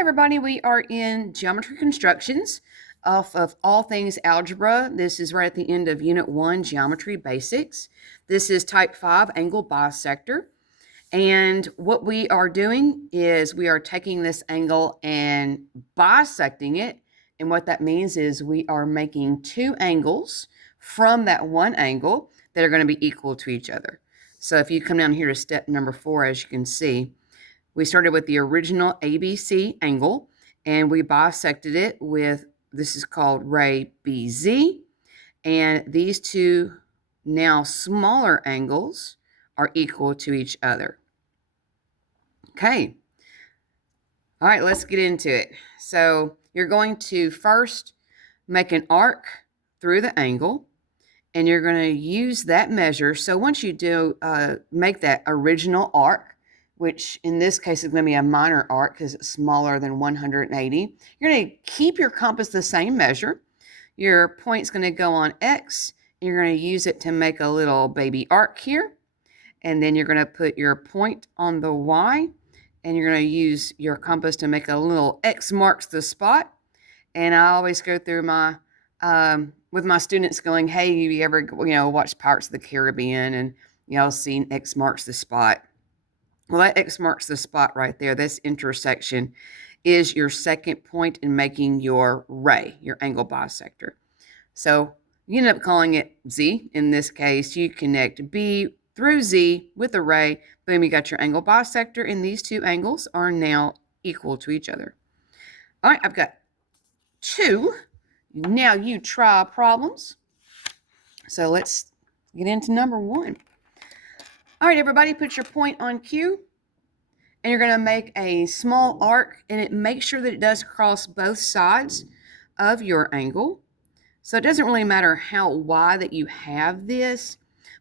Hi everybody, we are in Geometry Constructions off of All Things Algebra. This is right at the end of Unit 1, Geometry Basics. This is Type 5, Angle Bisector. And what we are doing is we are taking this angle and bisecting it. And what that means is we are making two angles from that one angle that are going to be equal to each other. So if you come down here to step number 4, as you can see, we started with the original ABC angle, and we bisected it with, this is called ray BZ, and these two now smaller angles are equal to each other. Okay. All right, let's get into it. So you're going to first make an arc through the angle, and you're going to use that measure. So once you do make that original arc, which in this case is going to be a minor arc because it's smaller than 180. You're going to keep your compass the same measure. Your point's going to go on X, and you're going to use it to make a little baby arc here. And then you're going to put your point on the Y, and you're going to use your compass to make a little X marks the spot. And I always go through my, with my students going, hey, you ever, watch Pirates of the Caribbean and, seen X marks the spot? Well, that X marks the spot right there. This intersection is your second point in making your ray, your angle bisector. So you end up calling it Z. In this case, you connect B through Z with a ray. Boom, you got your angle bisector, and these two angles are now equal to each other. All right, I've got 2. Now you try problems. So let's get into number 1. All right, everybody, put your point on Q, and you're going to make a small arc, and make sure that it does cross both sides of your angle. So it doesn't really matter how wide that you have this,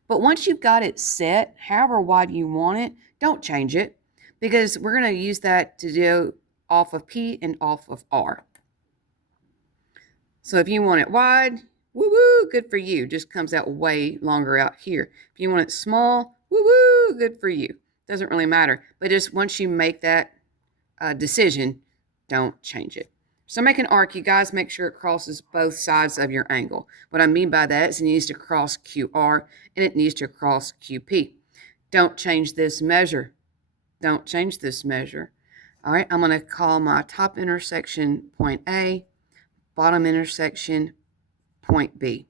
but once you've got it set, however wide you want it, don't change it, because we're going to use that to do off of P and off of R. So if you want it wide, woo-woo, good for you. Just comes out way longer out here. If you want it small, woo-woo, good for you. Doesn't really matter. But just once you make that decision, don't change it. So make an arc, you guys, make sure it crosses both sides of your angle. What I mean by that is it needs to cross QR and it needs to cross QP. Don't change this measure. Don't change this measure. All right, I'm going to call my top intersection point A, bottom intersection point B.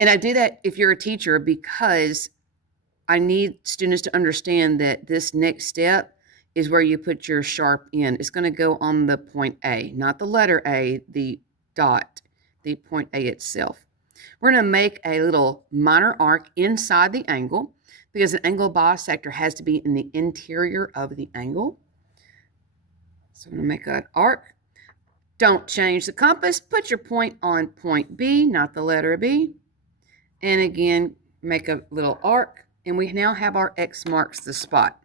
And I do that if you're a teacher because I need students to understand that this next step is where you put your sharp in. It's going to go on the point A, not the letter A, the dot, the point A itself. We're going to make a little minor arc inside the angle because an angle bisector has to be in the interior of the angle. So I'm going to make an arc. Don't change the compass. Put your point on point B, not the letter B. And again, make a little arc. And we now have our X marks the spot.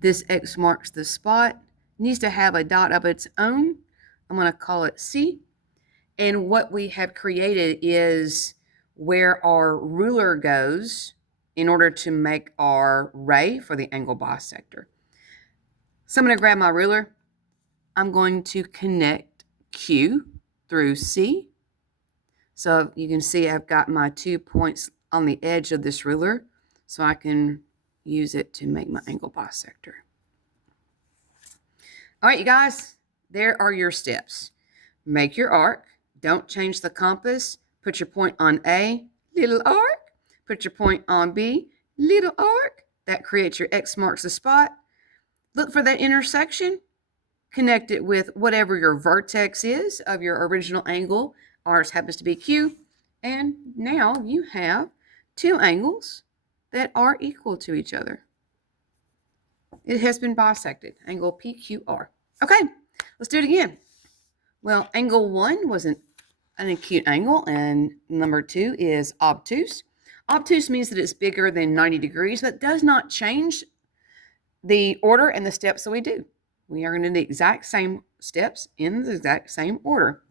This X marks the spot needs to have a dot of its own. I'm going to call it C. And what we have created is where our ruler goes in order to make our ray for the angle bisector. So I'm going to grab my ruler. I'm going to connect Q through C. So you can see I've got my 2 points on the edge of this ruler, so I can use it to make my angle bisector. All right, you guys, there are your steps. Make your arc. Don't change the compass. Put your point on A, little arc. Put your point on B, little arc. That creates your X marks the spot. Look for that intersection. Connect it with whatever your vertex is of your original angle. Ours happens to be Q. And now you have 2 angles that are equal to each other. It has been bisected, angle PQR. Okay, let's do it again. Well, angle 1 was an acute angle, and number 2 is obtuse. Obtuse means that it's bigger than 90 degrees, but does not change the order and the steps that we do. We are going to do the exact same steps in the exact same order.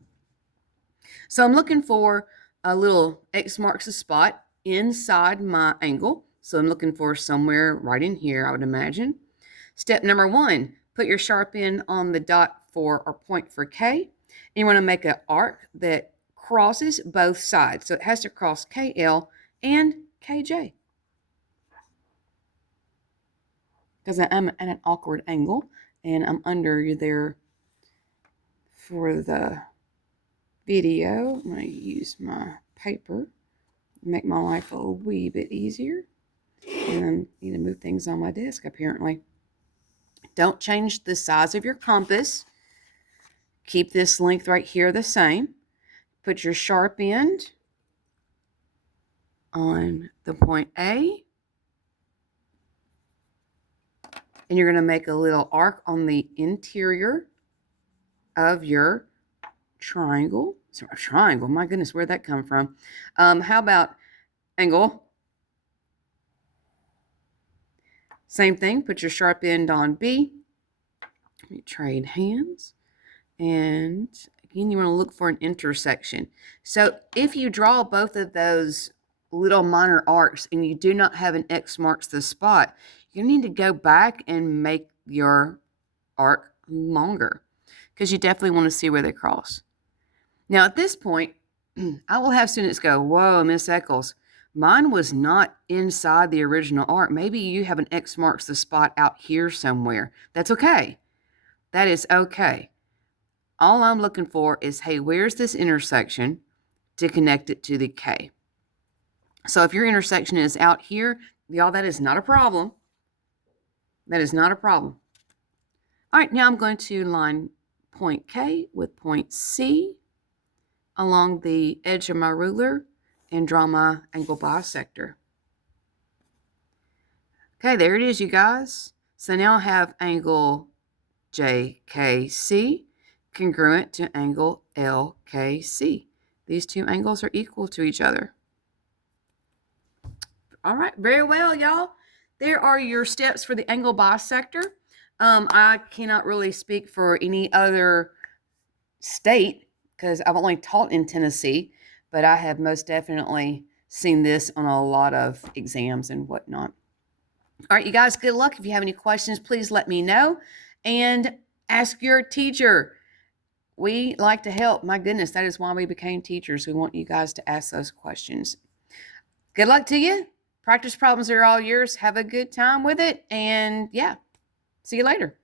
So I'm looking for a little X marks the spot inside my angle. So I'm looking for somewhere right in here, I would imagine. Step number 1, Put your sharp end on the dot for or point for K. And you want to make an arc that crosses both sides. So it has to cross KL and KJ. Because I'm at an awkward angle and I'm under there for the video. I'm going to use my paper, make my life a wee bit easier. And I need to move things on my desk, apparently. Don't change the size of your compass. Keep this length right here the same. Put your sharp end on the point A. And you're going to make a little arc on the interior of your triangle. So a triangle, my goodness, where'd that come from? How about angle? Same thing, put your sharp end on B. You trade hands. And again, you want to look for an intersection. So if you draw both of those little minor arcs and you do not have an X marks the spot, you need to go back and make your arc longer because you definitely want to see where they cross. Now at this point, I will have students go, whoa, Miss Eccles, mine was not inside the original arc. Maybe you have an X marks the spot out here somewhere. That's okay. That is okay. All I'm looking for is, hey, where's this intersection to connect it to the K? So if your intersection is out here, y'all, that is not a problem. That is not a problem. All right, now I'm going to line point K with point C along the edge of my ruler and draw my angle bisector. Okay, there it is, you guys. So now I have angle JKC congruent to angle LKC. These two angles are equal to each other. All right, very well, y'all. There are your steps for the angle bisector. I cannot really speak for any other state because I've only taught in Tennessee, but I have most definitely seen this on a lot of exams and whatnot. All right, you guys, good luck. If you have any questions, please let me know and ask your teacher. We like to help. My goodness, that is why we became teachers. We want you guys to ask those questions. Good luck to you. Practice problems are all yours. Have a good time with it. And yeah, see you later.